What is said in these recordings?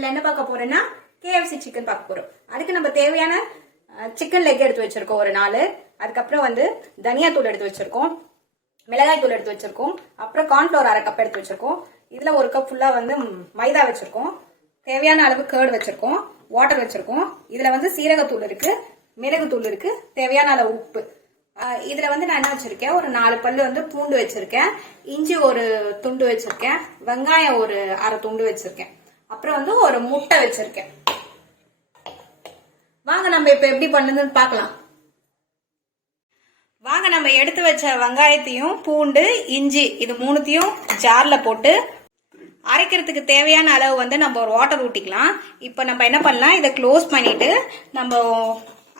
சேனல்ல என்ன பார்க்க போறேன்னா KFC சிக்கன் பார்க்க போறோம். அதுக்கு நம்ம தேவையான சிக்கன் லெக் எடுத்து வச்சிருக்கோம் ஒரு 4. அதுக்கப்புறம் வந்து தனியா தூள் எடுத்து வச்சிருக்கோம், மிளகாய் தூள் எடுத்து வச்சிருக்கோம், அப்புறம் கார்ன்ஃப்ளவர் 1/2 கப் எடுத்து வச்சிருக்கோம். இதுல 1 கப் ஃபுல்லா வந்து மைதா வச்சிருக்கோம், தேவையான அளவு கர்ட் வச்சிருக்கோம், வாட்டர் வச்சிருக்கோம். இதுல வந்து சீரகத்தூள் இருக்கு, மிளகு தூள் இருக்கு, தேவையான அளவு உப்பு. இதுல வந்து நான் என்ன வச்சிருக்கேன், ஒரு 4 பல்லு வந்து பூண்டு வச்சிருக்கேன், இஞ்சி ஒரு துண்டு வச்சிருக்கேன், வெங்காயம் ஒரு 1/2 துண்டு வச்சிருக்கேன், அப்புறம் வந்து ஒரு முட்டை வச்சிருக்கேன். வாங்க நம்ம இப்ப எப்படி பண்ணுதுன்னு பார்க்கலாம். வாங்க நம்ம எடுத்து வச்ச வெங்காயத்தையும் பூண்டு இஞ்சி இது 3த்தையும் ஜார்ல போட்டு அரைக்கிறதுக்கு தேவையான அளவு வந்து நம்ம ஒரு வாட்டர் ஊற்றிக்கலாம். இப்போ நம்ம என்ன பண்ணலாம், இதை க்ளோஸ் பண்ணிட்டு நம்ம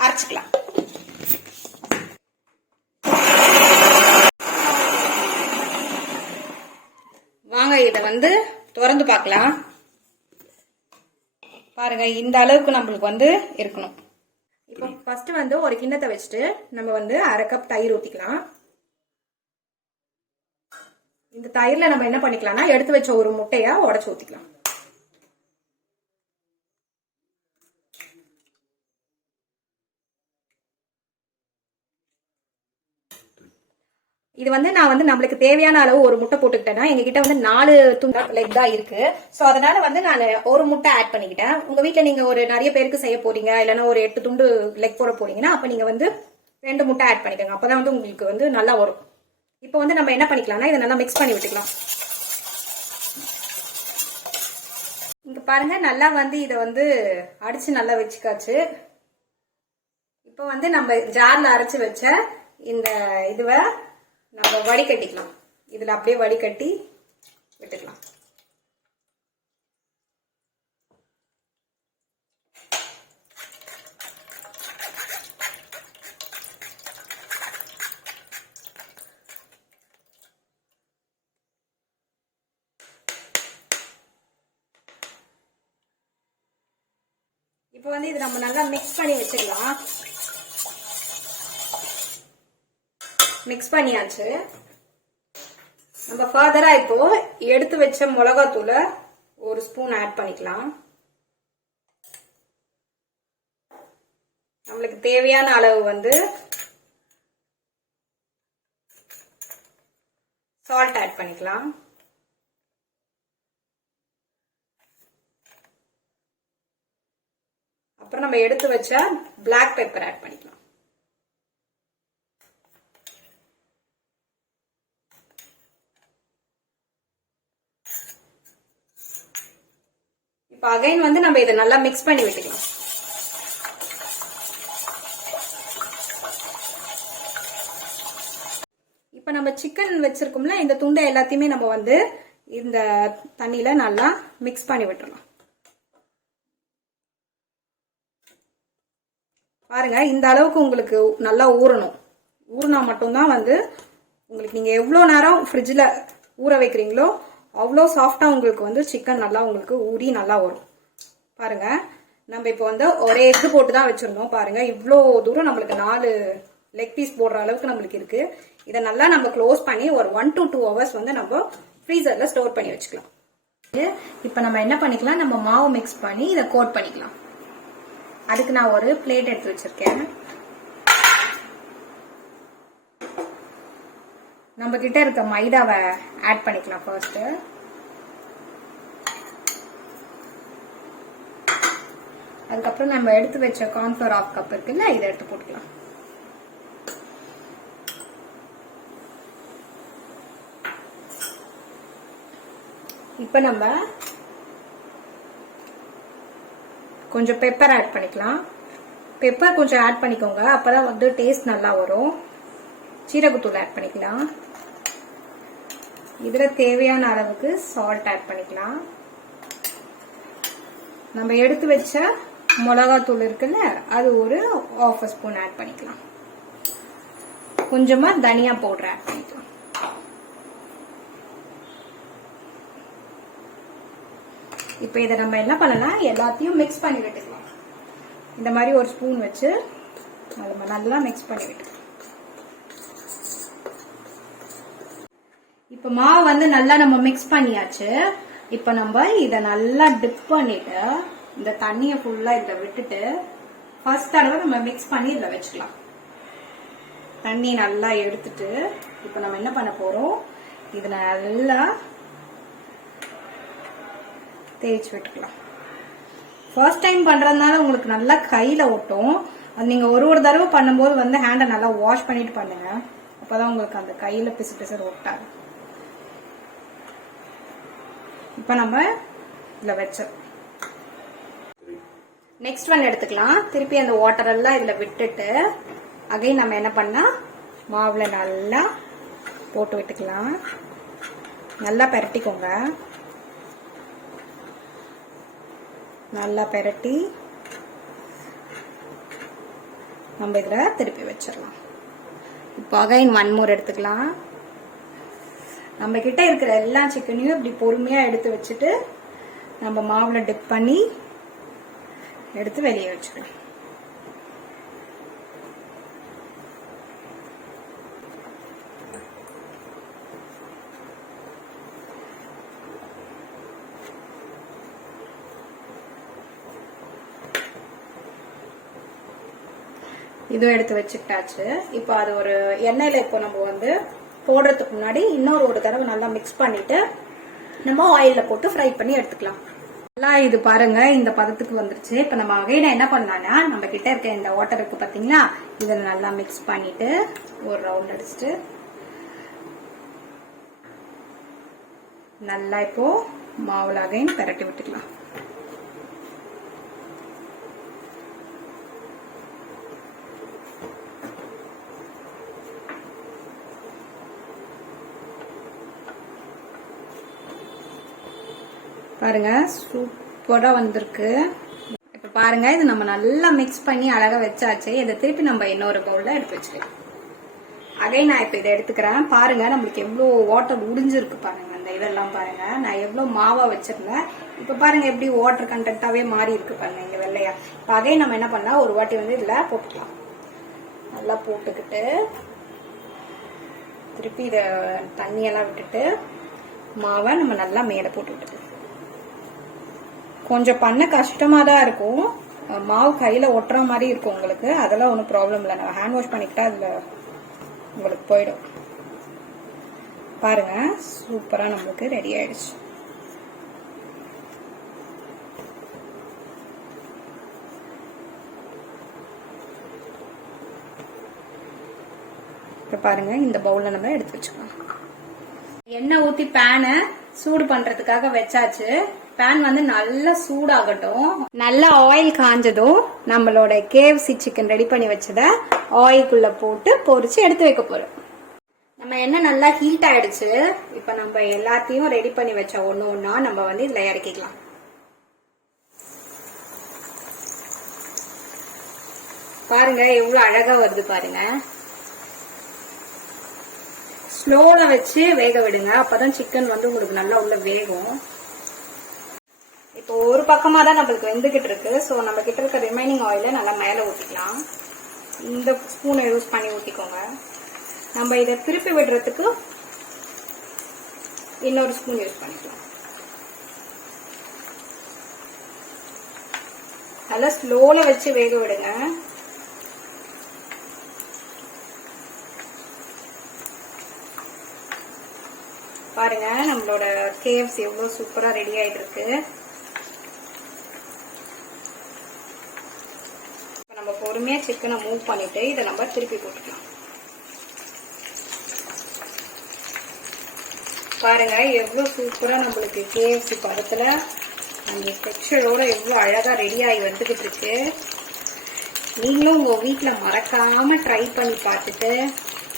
அரைச்சிக்கலாம். வாங்க இதை வந்து திறந்து பார்க்கலாம். பாருங்க, இந்த அளவுக்கு நம்மளுக்கு வந்து இருக்கணும். இப்போ ஃபர்ஸ்ட் வந்து ஒரு கிண்ணத்தை வச்சுட்டு நம்ம வந்து 1/2 கப் தயிர் ஊற்றிக்கலாம். இந்த தயிர்ல நம்ம என்ன பண்ணிக்கலாம்னா எடுத்து வச்ச ஒரு முட்டையா உடைச்சு ஊற்றிக்கலாம். இது வந்து நான் வந்து நம்மளுக்கு தேவையான அளவு ஒரு முட்டை போட்டுக்கிட்டேன்னா எங்ககிட்ட வந்து 4 துண்டு லெக் தான் இருக்கு. சோ அதனால வந்து நான் ஒரு முட்டை ஆட் பண்ணிக்கிட்டேன். உங்க வீட்டுல நீங்க ஒரு நிறைய பேருக்கு செய்ய போறீங்க, இல்லைன்னா ஒரு 8 துண்டு லெக் போட போறீங்கன்னா அப்ப நீங்க வந்து 2 முட்டை ஆட் பண்ணிக்கோங்க. அப்பதான் வந்து உங்களுக்கு வந்து நல்லா வரும். இப்போ வந்து நம்ம என்ன பண்ணிக்கலாம்னா இதை நல்லா மிக்ஸ் பண்ணி விட்டுக்கலாம். இங்க பாருங்க, நல்லா வந்து இதை வந்து அடிச்சு நல்லா வச்சுக்காச்சு. இப்போ வந்து நம்ம ஜார்ல அரைச்சு வச்ச இந்த இதுவை நம்ம வடிகட்டிக்கலாம். இதுல அப்படியே வடிகட்டி விட்டுக்கலாம். இப்போ வந்து இது நம்ம நல்லா மிக்ஸ் பண்ணி வச்சுக்கலாம். மிக்ஸ் பண்ணியாச்சு. நம்ம ஃபர்தரா இப்போ எடுத்து வச்ச மிளகாத்தூளை 1 ஸ்பூன் ஆட் பண்ணிக்கலாம். நம்மளுக்கு தேவையான அளவு வந்து சால்ட் ஆட் பண்ணிக்கலாம். அப்புறம் நம்ம எடுத்து வச்ச பிளாக் பெப்பர் ஆட் பண்ணிக்கலாம். இப்போ அகைன் வந்து நம்ம இதை நல்லா மிக்ஸ் பண்ணி விட்டுக்கலாம். இப்போ நம்ம சிக்கன் வச்சிருக்கோம்ல, இந்த துண்டை எல்லாத்தையுமே நம்ம வந்து இந்த தண்ணியில நல்லா மிக்ஸ் பண்ணி விட்டுறலாம். பாருங்க, இந்த அளவுக்கு உங்களுக்கு நல்லா ஊறணும். ஊறினா மட்டும்தான் வந்து உங்களுக்கு நீங்க எவ்வளவு நேரம் ஃப்ரிட்ஜில் ஊற வைக்கிறீங்களோ அவ்வளோ சாஃப்டா உங்களுக்கு வந்து சிக்கன் நல்லா உங்களுக்கு ஊறி நல்லா வரும். பாருங்க, நம்ம இப்போ வந்து ஒரே எக்கு போட்டு தான் வச்சிருந்தோம். பாருங்க, இவ்வளோ தூரம் நம்மளுக்கு 4 லெக் பீஸ் போடுற அளவுக்கு நம்மளுக்கு இருக்கு. இதை நல்லா நம்ம க்ளோஸ் பண்ணி ஒரு 1 to 2 hours வந்து நம்ம ஃப்ரீசர்ல ஸ்டோர் பண்ணி வச்சுக்கலாம். இப்போ நம்ம என்ன பண்ணிக்கலாம், நம்ம மாவு மிக்ஸ் பண்ணி இதை கோட் பண்ணிக்கலாம். அதுக்கு நான் ஒரு பிளேட் எடுத்து வச்சிருக்கேன். நம்ம கிட்ட இருக்க மைதாவை ஆட் பண்ணிக்கலாம் ஃபர்ஸ்ட். அதுக்கப்புறம் நம்ம எடுத்து வச்ச கார்ன்ஃப்ளவர் 1/2 கப் இருக்குல்ல, இதை எடுத்து போட்டுக்கலாம். இப்ப நம்ம கொஞ்சம் பெப்பர் ஆட் பண்ணிக்கலாம். பெப்பர் கொஞ்சம் ஆட் பண்ணிக்கோங்க, அப்பதான் வந்து டேஸ்ட் நல்லா வரும். சீரகத்தூள் ஆட் பண்ணிக்கலாம். இதுல தேவையான அளவுக்கு சால்ட் ஆட் பண்ணிக்கலாம். நம்ம எடுத்து வச்ச மிளகாத்தூள் இருக்குல்ல, அது ஒரு 1/2 ஸ்பூன் ஆட் பண்ணிக்கலாம். கொஞ்சமா தனியா பவுடர் ஆட் பண்ணிக்கலாம். இப்ப இதை நம்ம என்ன பண்ணலாம், எல்லாத்தையும் மிக்ஸ் பண்ணி விட்டுக்கலாம். இந்த மாதிரி ஒரு ஸ்பூன் வச்சு நல்லா மிக்ஸ் பண்ணி விட்டுக்கலாம். இப்ப மாவு வந்து நல்லா நம்ம மிக்ஸ் பண்ணியாச்சு. இப்போ நம்ம இதை நல்லா டிப் பண்ணிட்டு இந்த தண்ணியை ஃபுல்லா இதை விட்டுட்டு ஃபர்ஸ்ட் தடவை நம்ம மிக்ஸ் பண்ணி இதில் வச்சுக்கலாம். தண்ணி நல்லா எடுத்துட்டு இப்போ நம்ம என்ன பண்ண போறோம், இது நல்லா தேய்ச்சி விட்டுக்கலாம். ஃபர்ஸ்ட் டைம் பண்றதுனால உங்களுக்கு நல்லா கையில ஒட்டும். அது நீங்க ஒரு தடவை பண்ணும்போது வந்து ஹேண்டை நல்லா வாஷ் பண்ணிட்டு பண்ணுங்க. அப்பதான் உங்களுக்கு அந்த கையில பிசு பிசு ஒட்டாது. இப்ப நம்ம இதுல வச்சோம். நெக்ஸ்ட் ஒன் எடுத்துக்கலாம். திருப்பி அந்த வாட்டர் எல்லாம் இதுல விட்டுட்டு அகைன் நம்ம என்ன பண்ணா மாவுல நல்லா போட்டு விட்டுக்கலாம். நல்லா பெரட்டிக்கோங்க. நல்லா பெரட்டி நம்ம இதுல திருப்பி வச்சிடலாம். இப்போ அகைன் ஒன் மோர் எடுத்துக்கலாம். நம்ம கிட்ட இருக்கிற எல்லா சிக்கனையும் இப்படி பொறுமையா எடுத்து வச்சுட்டு நம்ம மாவுல டிப் பண்ணி எடுத்து வெளியே வச்சுக்கலாம். இதுவும் எடுத்து வச்சுட்டாச்சு. இப்போ அது ஒரு எண்ணெயில இப்போ நம்ம வந்து போடுறதுக்கு முன்னாடி இன்னொரு ஒரு தடவை நல்லா மிக்ஸ் பண்ணிட்டு நம்ம ஆயில்ல போட்டு ஃப்ரை பண்ணி எடுத்துக்கலாம். நல்லா இது பாருங்க இந்த பதத்துக்கு வந்துருச்சு. இப்ப நம்ம அகைன் என்ன பண்ணலாம்னா நம்ம கிட்ட இருக்க இந்த வாட்டர் இருக்கு பாத்தீங்களா, இதை நல்லா மிக்ஸ் பண்ணிட்டு ஒரு ரவுண்ட் அடிச்சுட்டு நல்லா இப்போ மாவுல அகைன் பெரட்டி விட்டுக்கலாம். பாருங்க சூப்பரா வந்திருக்கு. இப்ப பாருங்க இது நம்ம நல்லா மிக்ஸ் பண்ணி அழகா வச்சாச்சு. இதை திருப்பி நம்ம இன்னொரு பவுல்ல எடுத்து வச்சுக்கலாம். அகைன் நான் இப்ப இதை எடுத்துக்கிறேன். பாருங்க நம்மளுக்கு எவ்வளவு வாட்டர் உறிஞ்சிருக்கு பாருங்க. அந்த இதெல்லாம் பாருங்க நான் எவ்வளவு மாவா வச்சிருந்தேன். இப்ப பாருங்க எப்படி வாட்டர் கண்டென்ட்டாவே மாறி இருக்கு பாருங்க இங்க வெள்ளையா. இப்ப அகைன் நம்ம என்ன பண்ணலாம், ஒரு வாட்டி வந்து இதுல போட்டுக்கலாம். நல்லா போட்டுக்கிட்டு திருப்பி இத தண்ணியெல்லாம் விட்டுட்டு மாவை நம்ம நல்லா மேல போட்டு விட்டுக்கலாம். கொஞ்சம் பண்ண கஷ்டமா தான் இருக்கும். மாவு கையில ஒட்டுற மாதிரி இருக்கும் உங்களுக்கு. அதெல்லாம் ஒன்றும் ப்ராப்ளம் இல்லை. நம்ம ஹேண்ட் வாஷ் பண்ணிக்கிட்டா அதுல உங்களுக்கு போயிடும். பாருங்க சூப்பரா நம்மளுக்கு ரெடி ஆயிடுச்சு. இப்ப பாருங்க இந்த பவுல்ல நம்ம எடுத்து வச்சுக்கலாம். எண்ணெய் ஊத்தி பேனை சூடு பண்றதுக்காக வச்சாச்சு. பேன் வந்து நல்லா சூடாகட்டும். நல்லா ஆயில் காஞ்சதும் நம்மளோட KFC சிக்கன் ரெடி பண்ணி வச்சத ஆயிலுக்குள்ள போட்டு பொரிச்சு எடுத்து வைக்க போறோம். நம்ம எண்ணெய் நல்லா ஹீட் ஆயிடுச்சு. இப்ப நம்ம எல்லாத்தையும் ரெடி பண்ணி வச்ச ஒண்ணு ஒண்ணா நம்ம வந்து இதுல இறக்கிக்கலாம். பாருங்க எவ்வளவு அழகா வருது பாருங்க. ஸ்லோல வச்சு வேக விடுங்க. அப்பதான் சிக்கன் வந்து உங்களுக்கு நல்லா உள்ள வேகும். இப்போ ஒரு பக்கமா தான் நம்மளுக்கு வெந்துகிட்டு இருக்கு. ஸோ நம்ம கிட்ட இருக்க ரிமைனிங் ஆயில நல்லா மேல ஊற்றிக்கலாம். இந்த ஸ்பூனை யூஸ் பண்ணி ஊற்றிக்கோங்க. நம்ம இதை திருப்பி விடுறதுக்கு இன்னொரு ஸ்பூன் யூஸ் பண்ணிக்கலாம். நல்லா ஸ்லோல வச்சு வேக விடுங்க. பாருங்க நம்மளோட KFC எவ்வளவு சூப்பரா ரெடி ஆயிட்டு இருக்கு. நம்ம பொறுமையா சிக்கனை மூவ் பண்ணிட்டு இதை நம்ம திருப்பி போட்டுக்கலாம். பாருங்க எவ்வளவு சூப்பரா நம்மளுக்கு KFC படத்துல அந்த டெக்ஸ்சரோட எவ்வளவு அழகா ரெடி ஆகி வந்துகிட்டு இருக்கு. நீங்களும் உங்க வீட்டுல மறக்காம ட்ரை பண்ணி பார்த்துட்டு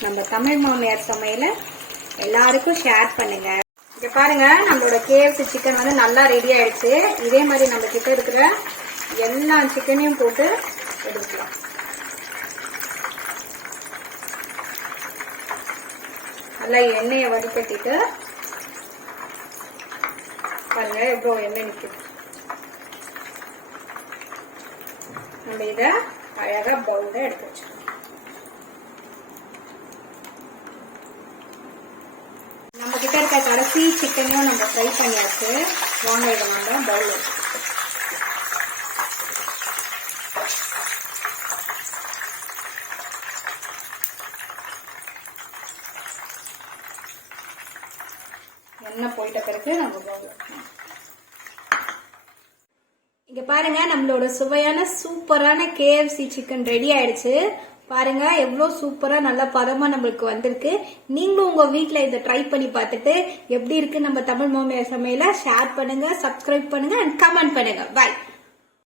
நம்ம தமிழ் மாமியார் சமையல எல்லாருக்கும் ஷேர் பண்ணுங்க. இங்க பாருங்க நம்மளோட KFC சிக்கன் வந்து நல்லா ரெடி ஆயிடுச்சு. இதே மாதிரி நம்ம கிட்ட இருக்கிற எல்லா சிக்கனையும் போட்டு எடுக்கலாம். நல்லா எண்ணெயை வடிகட்டிட்டு பாருங்க எவ்வளவு எண்ணெய் நிற்குது. நம்ம இத அழகா பவுல்ல எடுத்து வச்சுக்கலாம். நம்ம கிட்ட இருக்க இருக்க கடைசி சிக்கனையும் நம்ம ஃப்ரை பண்ணியாச்சு. வாங்க இதை நம்ம பவுல் எண்ணெய் போயிட்ட பிறகு நம்ம பவுல் இங்க பாருங்க, நம்மளோட சுவையான சூப்பரான KFC சிக்கன் ரெடி ஆயிடுச்சு. பாருங்க எவ்வளவு சூப்பரா நல்ல பதமா நம்மளுக்கு வந்திருக்கு. நீங்களும் உங்க வீட்ல இதை ட்ரை பண்ணி பார்த்துட்டு எப்படி இருக்கு நம்ம தமிழ் மாமியார் சமையல ஷேர் பண்ணுங்க, சப்ஸ்கிரைப் பண்ணுங்க அண்ட் கமெண்ட் பண்ணுங்க. பை.